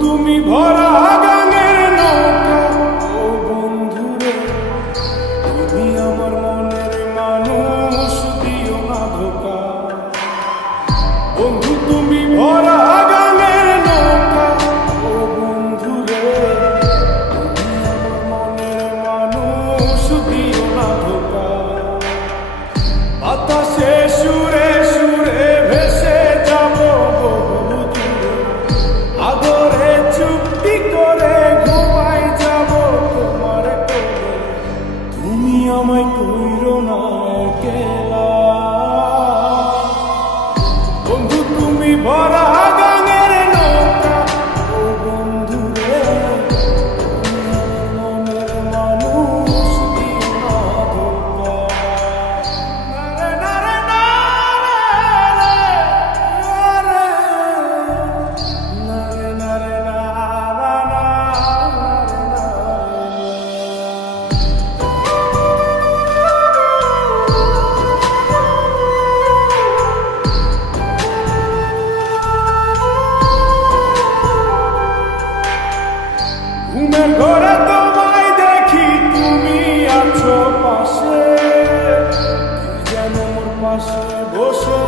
তুমি ভরা বন্ধু তুমি ভরা গানের নৌকা। ও বন্ধু রে তুমি আমার মনের মানুষ দিয়ে Mas você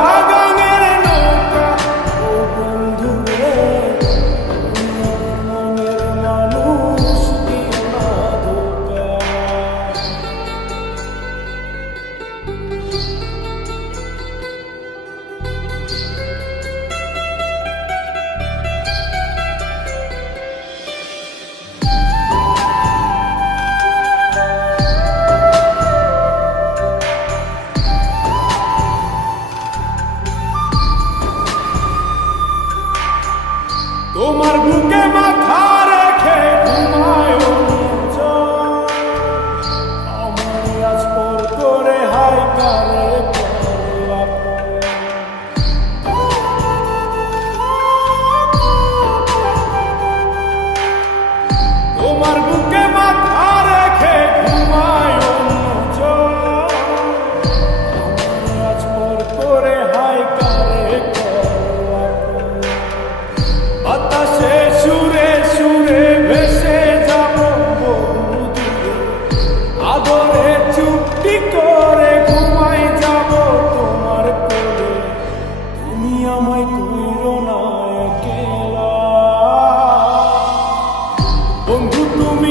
Get más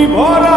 embora.